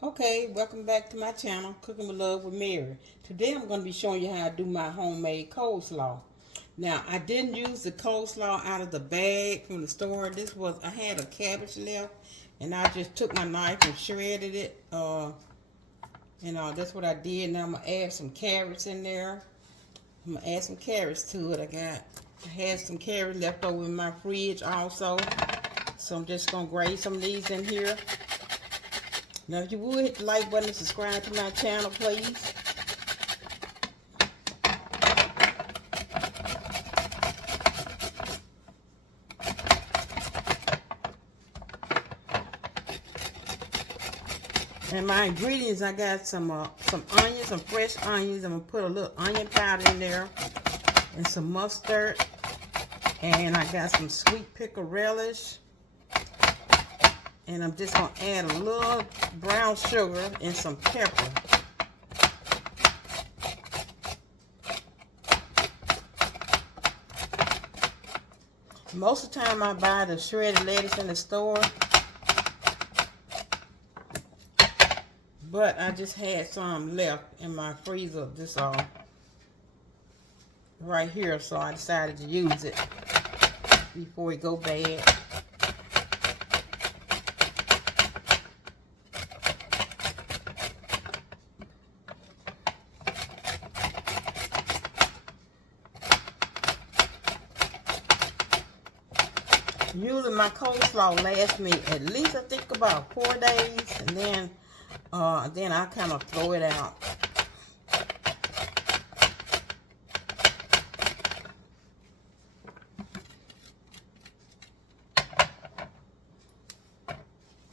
Okay, welcome back to my channel, Cooking with Love with Mary. Today I'm going to be showing you how I do my homemade coleslaw. Now, I didn't use the coleslaw out of the bag from the store. I had a cabbage left, and I just took my knife and shredded it. That's what I did. Now I'm going to add some carrots in there. I'm going to add some carrots to it. I had some carrots left over in my fridge also. So I'm just going to grate some of these in here. Now, if you would hit the like button and subscribe to my channel, please. And my ingredients, I got some onions, some fresh onions. I'm gonna put a little onion powder in there, and some mustard, and I got some sweet pickle relish. And I'm just going to add a little brown sugar and some pepper. Most of the time I buy the shredded lettuce in the store. But I just had some left in my freezer, right here. So I decided to use it before it go bad. Usually my coleslaw lasts me at least I think about 4 days, and then I kind of throw it out.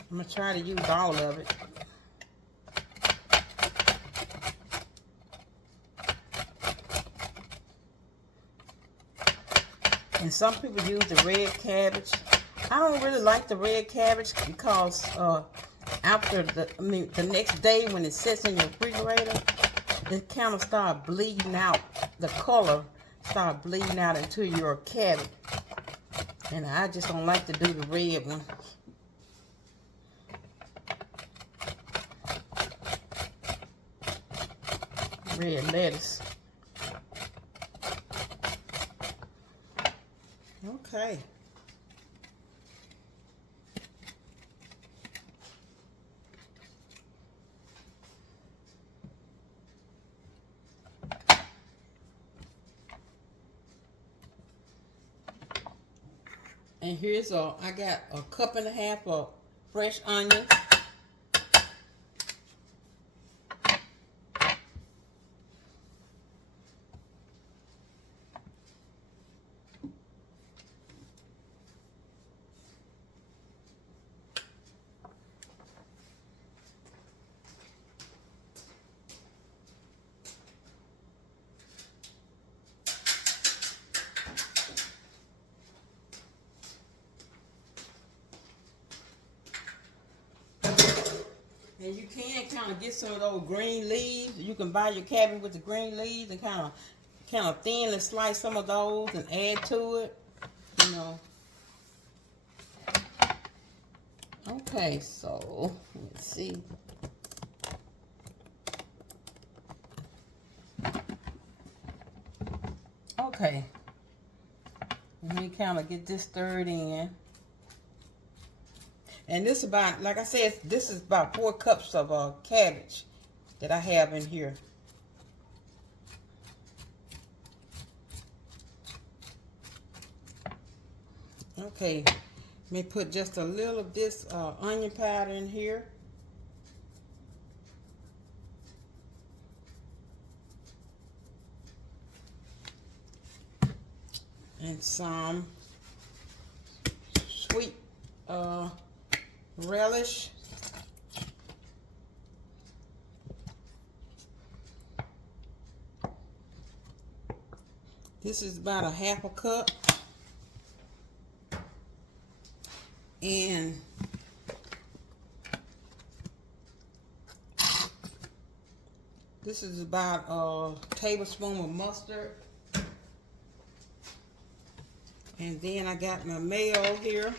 I'm gonna try to use all of it. And some people use the red cabbage. I don't really like the red cabbage because after the next day when it sits in your refrigerator, it kind of start bleeding out. The color start bleeding out into your cabbage. And I just don't like to do the red one. Red lettuce. Okay. And here's I got a cup and a half of fresh onions. And you can kind of get some of those green leaves. You can buy your cabbage with the green leaves and kind of thinly slice some of those and add to it. Okay, so let's see. Okay, let me kind of get this stirred in. And this about, like I said, this is about 4 cups of cabbage that I have in here. Okay, let me put just a little of this onion powder in here. And some sweet relish. This is about a half a cup. And this is about a tablespoon of mustard. And then I got my mayo here.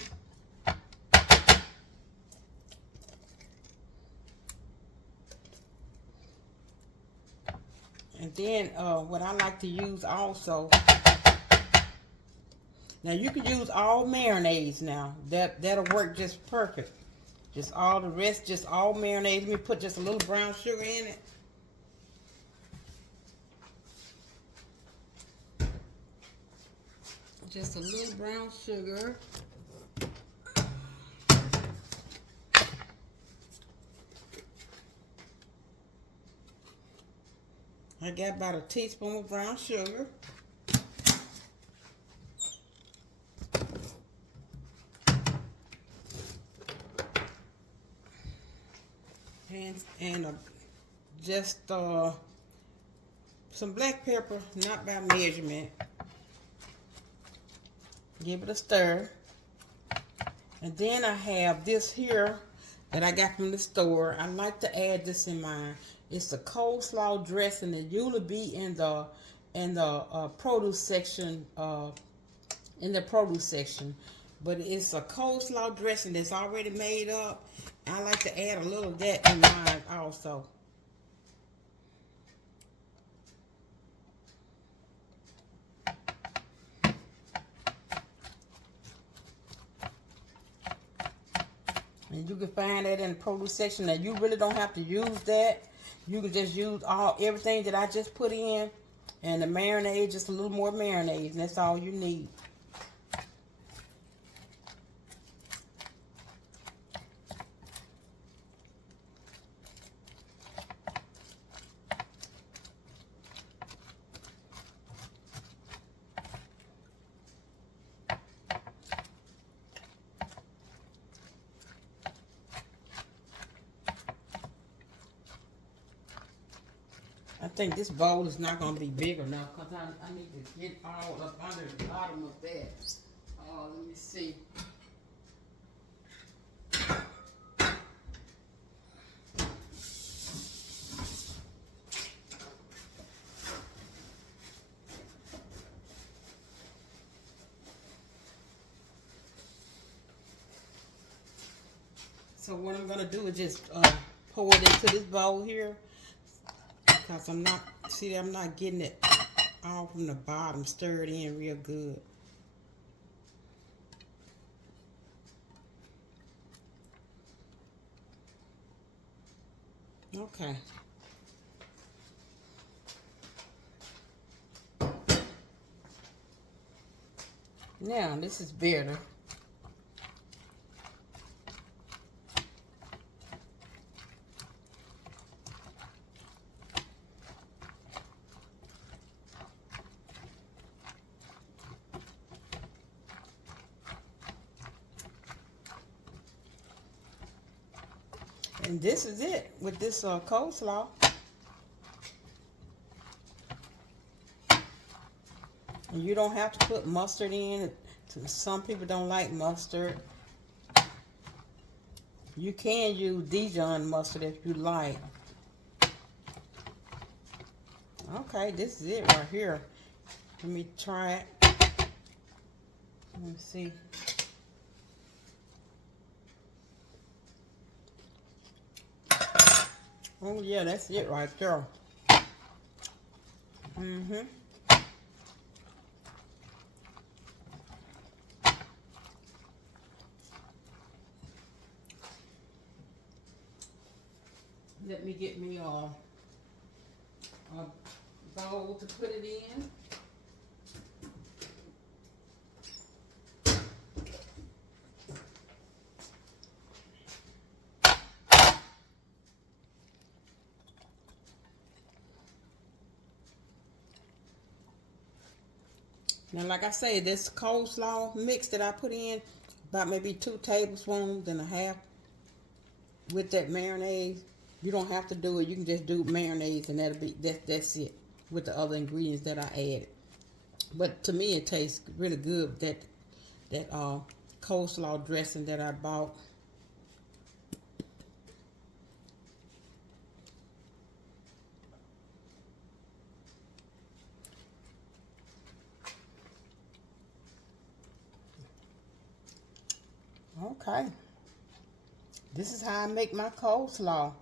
And then what I like to use also, now you can use all marinades now. That'll work just perfect. Just all the rest, just all marinades. Let me put just a little brown sugar in it. Just a little brown sugar. I got about a teaspoon of brown sugar. And just some black pepper, not by measurement. Give it a stir. And then I have this here that I got from the store. I like to add this in mine. It's a coleslaw dressing that usually be in the produce section. But it's a coleslaw dressing that's already made up. I like to add a little of that in mine also. And you can find that in the produce section. Now you really don't have to use that. You can just use everything that I just put in, and the marinade, just a little more marinade, and that's all you need. I think this bowl is not going to be big enough because I need to get all up under the bottom of that. Let me see. So what I'm going to do is just pour it into this bowl here. Because I'm not getting it all from the bottom stirred in real good. Okay. Now, this is better. And this is it with this coleslaw. And you don't have to put mustard in. Some people don't like mustard. You can use Dijon mustard if you like. Okay, this is it right here. Let me try it. Let me see. Oh yeah, that's it right there. Let me get me a bowl to put it in. Now, like I say, this coleslaw mix that I put in, about maybe 2 tablespoons and a half with that marinade. You don't have to do it. You can just do marinades, and that's it with the other ingredients that I added. But to me, it tastes really good with that coleslaw dressing that I bought. Okay. This is how I make my coleslaw.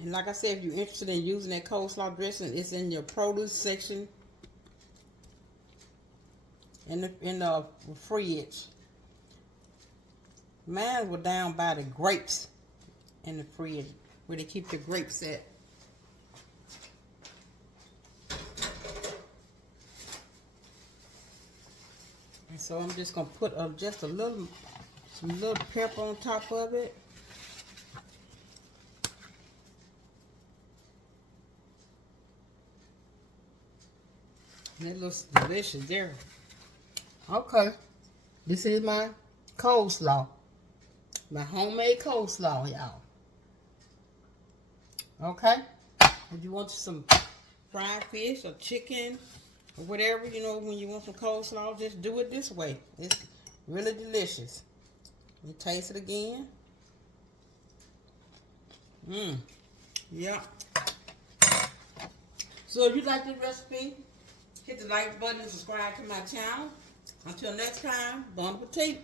And like I said, if you're interested in using that coleslaw dressing, it's in your produce section in the fridge. Mine were down by the grapes in the fridge where they keep the grapes at. And so I'm just gonna put just some little pepper on top of it. And it looks delicious there. Okay, this is my coleslaw. My homemade coleslaw, y'all. Okay? If you want some fried fish or chicken or whatever, you know, when you want some coleslaw, just do it this way. It's really delicious. Let me taste it again. Yeah. So if you like this recipe, hit the like button and subscribe to my channel. Until next time, bon appetit.